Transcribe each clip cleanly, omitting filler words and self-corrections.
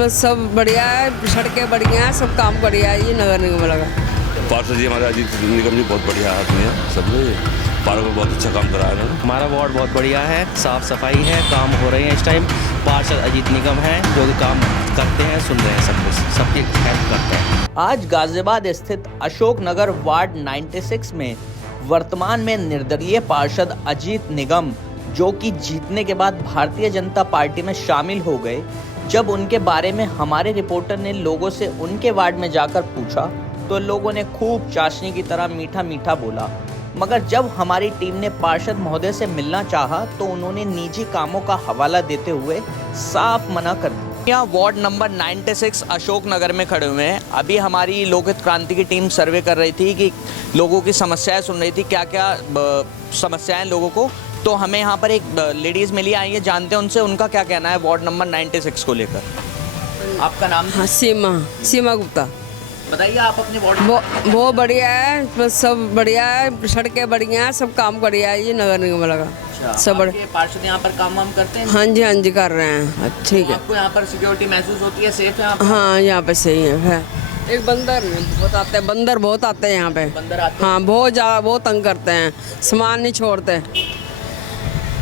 बस सब बढ़िया है, सड़कें बढ़िया हैं, सब काम बढ़िया है। ये नगर निगम लगा पार्षद जी हमारे अजीत निगम जी बहुत बढ़िया आदमी है। सब पार्क में बहुत अच्छा काम करा है उन्होंने। हमारा वार्ड बहुत बढ़िया है, साफ़ सफाई है, काम हो रहे हैं इस टाइम। पार्षद अजीत निगम है जो कि काम करते हैं, सुन रहे हैं सब कुछ, सबकी हेल्प करते हैं। आज गाजियाबाद स्थित अशोक नगर वार्ड 96 में वर्तमान में निर्दलीय पार्षद अजीत निगम, जो कि जीतने के बाद भारतीय जनता पार्टी में शामिल हो गए, जब उनके बारे में हमारे रिपोर्टर ने लोगों से उनके वार्ड में जाकर पूछा तो लोगों ने खूब चाशनी की तरह मीठा मीठा बोला। मगर जब हमारी टीम ने पार्षद महोदय से मिलना चाहा तो उन्होंने निजी कामों का हवाला देते हुए साफ मना कर दिया। यहाँ वार्ड नंबर 96 अशोक नगर में खड़े हुए हैं। अभी हमारी लोकहित क्रांति की टीम सर्वे कर रही थी कि लोगों की समस्याएं सुन रही थी, क्या क्या समस्याएं लोगों को। तो हमें यहाँ पर एक लेडीज़ मिली, आई है, जानते हैं उनसे उनका क्या कहना है वार्ड नंबर 96 को लेकर। आपका नाम? हाँ, सीमा गुप्ता। बताइए आप अपने वार्ड। बहुत बढ़िया है, बस सब बढ़िया है, सड़कें बढ़िया हैं, सब काम बढ़िया है। ये नगर निगम लगा सब बढ़िया। पार्षद यहाँ पर काम वाम करते हैं? हाँ जी कर रहे हैं। ठीक है। आपको यहाँ पर सिक्योरिटी महसूस होती है, सेफ है यहाँ पर? हाँ, यहाँ पे सही है। एक बंदर बहुत आते हैं, बंदर बहुत आते हैं यहाँ पे। बंदर आते हैं? हाँ, बहुत ज़्यादा, बहुत तंग करते हैं, सामान नहीं छोड़ते।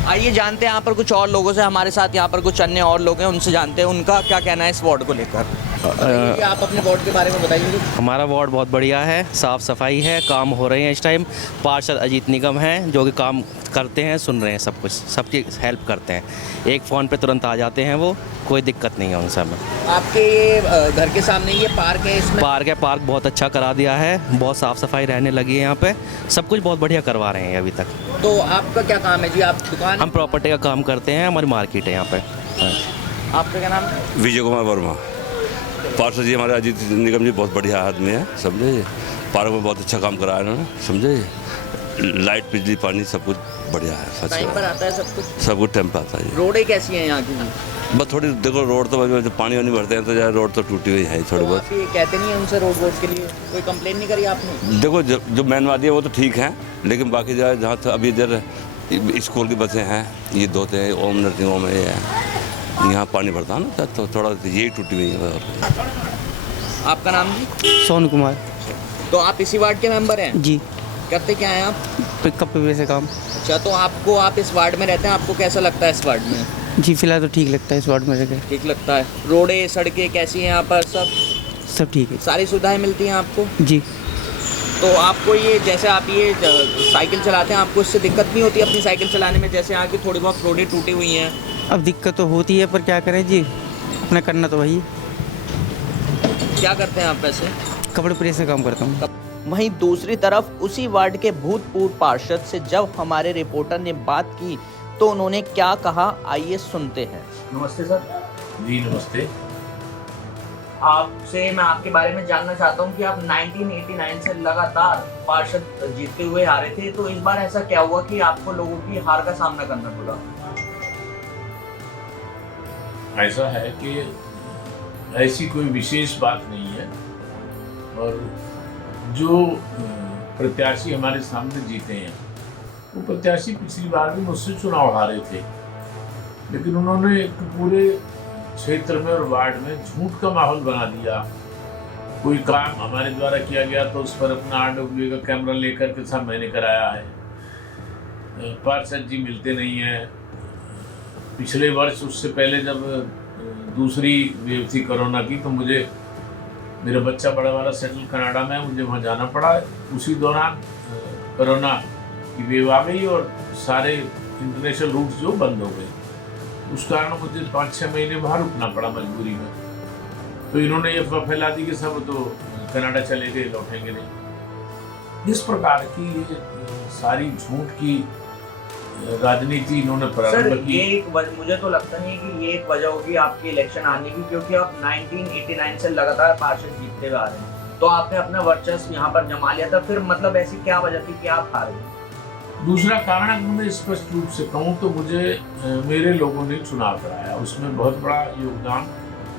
आइए जानते हैं यहाँ पर कुछ और लोगों से। हमारे साथ यहाँ पर कुछ अन्य और लोग हैं, उनसे जानते हैं उनका क्या कहना है इस वार्ड को लेकर। आप अपने वार्ड के बारे में बताइए। हमारा वार्ड बहुत बढ़िया है, साफ़ सफाई है, काम हो रहे हैं इस टाइम। पार्षद अजीत निगम है जो कि काम करते हैं, सुन रहे हैं सब कुछ, सबकी हेल्प करते हैं। एक फ़ोन पे तुरंत आ जाते हैं वो, कोई दिक्कत नहीं है उन सब में। आपके ये घर के सामने ये पार्क है, इसमें पार्क बहुत अच्छा करा दिया है, बहुत साफ़ सफाई रहने लगी है यहाँ पे, सब कुछ बहुत बढ़िया करवा रहे हैं अभी तक। तो आपका क्या काम है जी? आप दुकान? हम प्रॉपर्टी का काम करते हैं, हमारी मार्केट है यहाँ पे। आपका क्या नाम है? विजय कुमार वर्मा। पार्षद जी हमारे अजीत निगम जी बहुत बढ़िया आदमी है। समझे, पार्क में बहुत अच्छा काम करा है उन्होंने। समझे, लाइट बिजली पानी सब कुछ बढ़िया है। टाइम पर आता है सब कुछ? सब कुछ टाइम पर आता है। रोडें कैसी हैं यहाँ की? बस थोड़ी देखो, रोड तो जब पानी वानी भरते हैं तो यार रोड तो टूटी हुई है थोड़ी बहुत। आप ये कहते नहीं है उनसे रोड के लिए कोई कंप्लेन नहीं करी आपने? देखो जो मेन वादी है वो तो ठीक है, लेकिन बाकी जहाँ तो अभी इधर स्कूल की बसें हैं, ये दो थे, ओम नर्सिंग होम है, यहाँ पानी भरता है ना, तो थोड़ा यही टूटी हुई है। आपका नाम जी? सोनू कुमार। तो आप इसी वार्ड के मेंबर हैं? जी। करते क्या हैं आप? पिकअप पे से काम। अच्छा, तो आप इस वार्ड में रहते हैं, आपको कैसा लगता है इस वार्ड में? जी, फिलहाल तो ठीक लगता है इस वार्ड में रहकर। ठीक लगता है। रोडें सड़कें कैसी हैं यहाँ पर? सब ठीक है। सारी सुविधाएं मिलती हैं आपको? जी। तो आपको ये, जैसे आप ये साइकिल चलाते हैं, आपको इससे दिक्कत नहीं होती अपनी साइकिल चलाने में? जैसे यहाँ की थोड़ी बहुत रोडें टूटी हुई हैं। अब दिक्कत तो होती है, पर क्या करें जी, अपना करना तो वही। क्या करते हैं आप वैसे? कपड़े प्रेस से काम करता हूँ। वहीं दूसरी तरफ उसी वार्ड के भूतपूर्व पार्षद से जब हमारे रिपोर्टर ने बात की तो उन्होंने क्या कहा, आइए सुनते हैं। नमस्ते सर। जी नमस्ते। आपसे मैं आपके बारे में जानना चाहता हूं कि आप 1989 से लगातार पार्षद जीतते हुए आ रहे थे, तो इस बार ऐसा क्या हुआ कि आपको लोगों की हार का सामना करना पड़ा? ऐसा है कि ऐसी कोई विशेष बात नहीं है, और जो प्रत्याशी हमारे सामने जीते हैं वो प्रत्याशी पिछली बार भी मुझसे चुनाव हारे थे, लेकिन उन्होंने एक पूरे क्षेत्र में और वार्ड में झूठ का माहौल बना दिया। कोई काम हमारे द्वारा किया गया तो उस पर अपना RWA का कैमरा लेकर के सब मैंने कराया है। पार्षद जी मिलते नहीं हैं। पिछले वर्ष, उससे पहले जब दूसरी वेव थी कोरोना की, तो मुझे मेरा बच्चा बड़ा वाला सेटल कनाडा में, मुझे वहाँ जाना पड़ा। उसी दौरान कोरोना की वेव आ गई और सारे इंटरनेशनल रूट्स जो बंद हो गए, उस कारण मुझे 5-6 महीने वहाँ रुकना पड़ा मजबूरी में। तो इन्होंने ये फैला दी कि सब तो कनाडा चले गए, लौटेंगे नहीं। इस प्रकार की ये सारी झूठ की राजनीति इन्होंने प्रारंभ की। मुझे तो लगता नहीं कि ये एक वजह होगी आपकी इलेक्शन आने की, क्योंकि आप 1989 से लगातार पार्षद जीतते हुए आ रहे हैं, तो आपने अपना वर्चस्व यहाँ पर जमा लिया था। फिर मतलब ऐसी क्या वजह थी कि आप हार गए? दूसरा कारण अगर मैं स्पष्ट रूप से कहूँ तो मुझे मेरे लोगों ने चुनाव कराया, उसमें बहुत बड़ा योगदान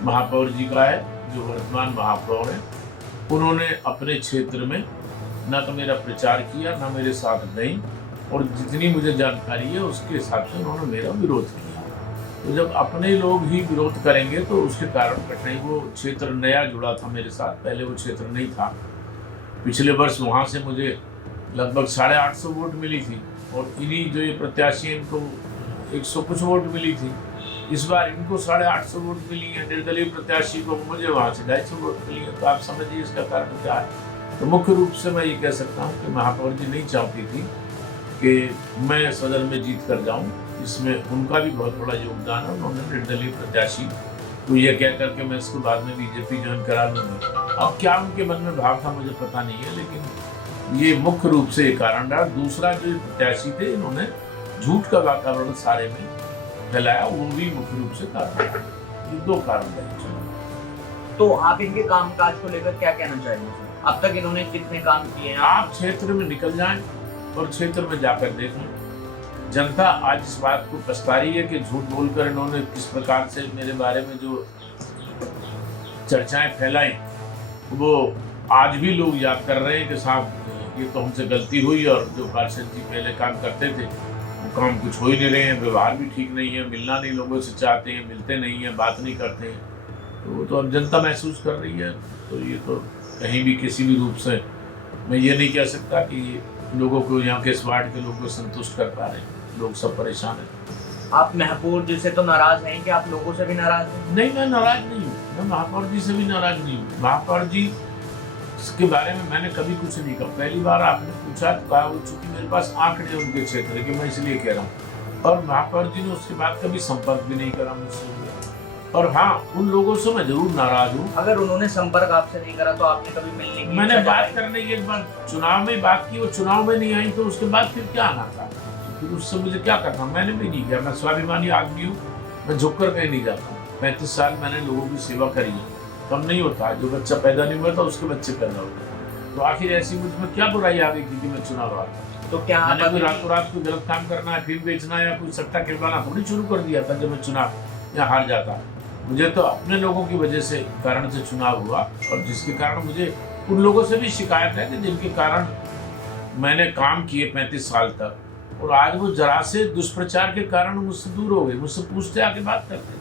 महापौर जी का है, जो वर्तमान महापौर है। उन्होंने अपने क्षेत्र में न तो मेरा प्रचार किया, न मेरे साथ गई, और जितनी मुझे जानकारी है उसके हिसाब से उन्होंने मेरा विरोध किया। तो जब अपने लोग ही विरोध करेंगे तो उसके कारण कठिनाई। वो क्षेत्र नया जुड़ा था मेरे साथ, पहले वो क्षेत्र नहीं था। पिछले वर्ष वहाँ से मुझे लगभग 850 वोट मिली थी और इन्हीं जो ये प्रत्याशी हैं इनको 100 कुछ वोट मिली थी। इस बार इनको 850 वोट मिली है, निर्दलीय प्रत्याशी को मुझे वहाँ से 250 वोट मिली है। तो आप समझिए इसका कारण क्या है। तो मुख्य रूप से मैं ये कह सकता हूँ कि महापौर जी नहीं चाहती थी कि मैं सदन में जीत कर जाऊँ। इसमें उनका भी बहुत बड़ा योगदान है। उन्होंने निर्दलीय प्रत्याशी तो ये कह करके मैं इसको बाद में बीजेपी ज्वाइन करा लूँगी। अब क्या उनके मन में भाव था मुझे पता नहीं है, लेकिन ये मुख्य रूप से एक कारण रहा। दूसरा जो प्रत्याशी थे इन्होंने झूठ का वातावरण सारे में फैलाया, वो भी मुख्य रूप से कारण रहा। ये दो कारण रहे। तो आप इनके कामकाज को लेकर क्या कहना चाहेंगे? अब तक इन्होंने कितने काम किए हैं? आप क्षेत्र में निकल जाएं और क्षेत्र में जाकर देखें। जनता आज इस बात को पछता रही है कि झूठ बोलकर इन्होंने किस प्रकार से मेरे बारे में जो चर्चाएं फैलाई, वो आज भी लोग याद कर रहे हैं कि साहब ये तो हमसे गलती हुई और जो पार्षद जी पहले काम करते थे वो काम कुछ हो ही नहीं रहे हैं। व्यवहार भी ठीक नहीं है, मिलना नहीं लोगों से चाहते हैं, मिलते नहीं हैं, बात नहीं करते हैं। तो वो तो अब जनता महसूस कर रही है। तो ये तो कहीं भी किसी भी रूप से मैं ये नहीं कह सकता कि लोगों को, यहाँ के इस वार्ड के लोगों को संतुष्ट कर पा रहे हैं। लोग सब परेशान हैं। आप महापौर जी से तो नाराज हैं कि आप लोगों से भी नाराज हैं? नहीं, मैं नाराज नहीं हूँ। मैं महापौर जी से भी नाराज नहीं हूँ। महापौर जी के बारे में मैंने कभी कुछ नहीं कहा। पहली बार आपने पूछा तो कहा, वो चूंकि मेरे पास आंकड़े उनके क्षेत्र के, मैं इसलिए कह रहा हूँ। और महापौर जी ने उसके बाद कभी संपर्क भी नहीं करा मुझसे। और हाँ, उन लोगों से मैं जरूर नाराज हूँ। अगर उन्होंने संपर्क आपसे नहीं करा तो आपने कभी मिलने की? मैंने बात करने की एक बार चुनाव में बात की, वो चुनाव में नहीं आई तो उसके बाद फिर क्या आना था? फिर उससे मुझे क्या करना? मैंने भी नहीं किया। मैं स्वाभिमानी आदमी हूँ, मैं झुक कर कहीं नहीं जाता। 35 साल मैंने लोगों की सेवा करी है। कम नहीं होता, जो बच्चा पैदा नहीं हुआ था उसके बच्चे पैदा होते। तो आखिर ऐसी मुझ में क्या बुराई आ गई थी कि मैं चुनाव आता? तो क्या मैंने कोई रातों रात कोई गलत काम करना है, फिल्म बेचना या कोई सट्टा खिलवाना थोड़ी शुरू कर दिया था जब मैं चुनाव या हार जाता। मुझे तो अपने लोगों की वजह से कारण से चुनाव हुआ और जिसके कारण मुझे उन लोगों से भी शिकायत है कि जिनके कारण मैंने काम किए 35 साल तक, और आज वो जरा से दुष्प्रचार के कारण मुझसे दूर हो गए। मुझसे पूछते आके बात करते,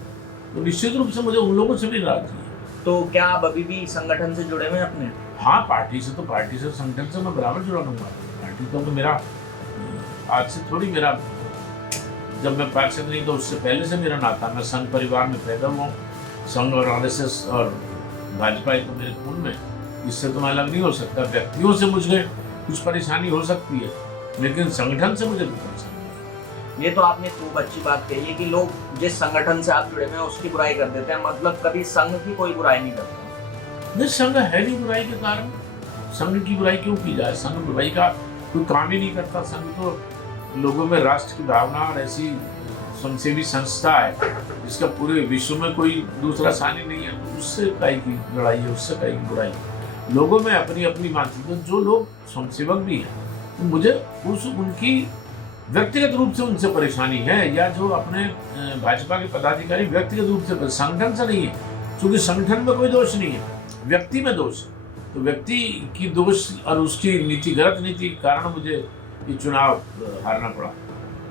तो निश्चित रूप से मुझे उन लोगों से भी नाराजगी है। तो क्या आप अभी भी संगठन से जुड़े हुए अपने? हाँ, पार्टी से संगठन से मैं बराबर जुड़ा रहूँगा। पार्टी तो मेरा आज से थोड़ी, मेरा जब मैं पार्षद नहीं तो उससे पहले से मेरा नाता। मैं संघ परिवार में पैदा हुआ। संघ और RSS और भाजपा तो मेरे खून में, इससे तो मैं अलग नहीं हो सकता। व्यक्तियों से मुझे कुछ परेशानी हो सकती है, लेकिन संगठन से मुझे कोई परेशानी नहीं। ये तो आपने खूब अच्छी बात कही है कि लोग जिस संगठन से आप जुड़े हुए हैं उसकी बुराई कर देते हैं, मतलब कभी संघ की कोई बुराई नहीं करता। नहीं, संघ है नहीं बुराई के कारण। संघ की बुराई क्यों की जाए? संघ बुराई का कोई काम ही नहीं करता। संघ तो लोगों में राष्ट्र की भावना और ऐसी स्वयंसेवी संस्था है जिसका पूरे विश्व में कोई दूसरा सानी नहीं है। तो उससे काई की लड़ाई है, उससे काई की बुराई? लोगों में अपनी अपनी मानती है। जो लोग स्वयंसेवक भी हैं, तो मुझे उनकी व्यक्तिगत रूप से उनसे परेशानी है, या जो अपने भाजपा के पदाधिकारी व्यक्तिगत रूप से, संगठन से नहीं है। क्योंकि संगठन में कोई दोष नहीं है, व्यक्ति में दोष है। तो व्यक्ति की दोष और उसकी नीति, गलत नीति के कारण मुझे ये चुनाव हारना पड़ा।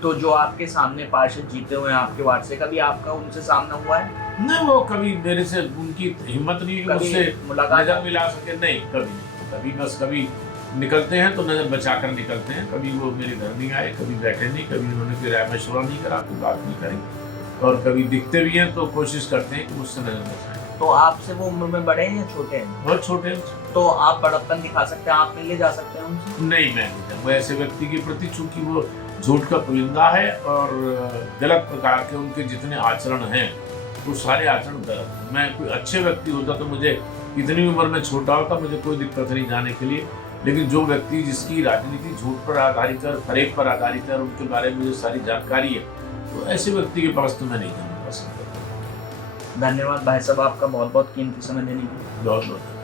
तो जो आपके सामने पार्षद जीते हुए हैं आपके वार्ड से, कभी आपका उनसे सामना हुआ है? नहीं, वो कभी मेरे से, उनकी हिम्मत नहीं कि मुझसे नजर मिला सके। नहीं, कभी नहीं। कभी बस कभी निकलते हैं तो नजर बचाकर निकलते हैं। कभी वो मेरे घर नहीं आए, कभी बैठे नहीं, कभी उन्होंने कोई राय मशवरा नहीं करा, कोई बात नहीं करी। और कभी दिखते भी हैं तो कोशिश करते हैं कि मुझसे नजर बचाएं। तो आपसे वो उम्र में बड़े हैं या छोटे हैं? बहुत छोटे। तो आप बड़प्पन दिखा सकते हैं, आप मिलने जा सकते हैं उनसे? नहीं, मैं नहीं जाऊँ। वो ऐसे व्यक्ति के प्रति, चूंकि वो झूठ का पुलिंदा है और गलत प्रकार के उनके जितने आचरण हैं वो सारे आचरण गलत हैं। मैं कोई अच्छे व्यक्ति होता तो मुझे इतनी उम्र में छोटा होता, मुझे कोई दिक्कत नहीं जाने के लिए। लेकिन जो व्यक्ति जिसकी राजनीति झूठ पर आधारित है, फरेब पर आधारित है और उनके बारे में मुझे सारी जानकारी है, तो ऐसे व्यक्ति के पास तो मैं नहीं जाना पसंद करता। धन्यवाद भाई साहब, आपका बहुत बहुत कीमती समय देने के लिए। बहुत बहुत।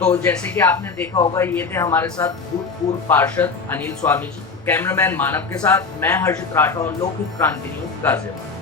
तो जैसे कि आपने देखा होगा, ये थे हमारे साथ भूतपूर्व पार्षद अनिल स्वामी जी। कैमरामैन मानव के साथ मैं हर्षित राठौर, लोकहित क्रांति न्यूज़, गाजियाबाद।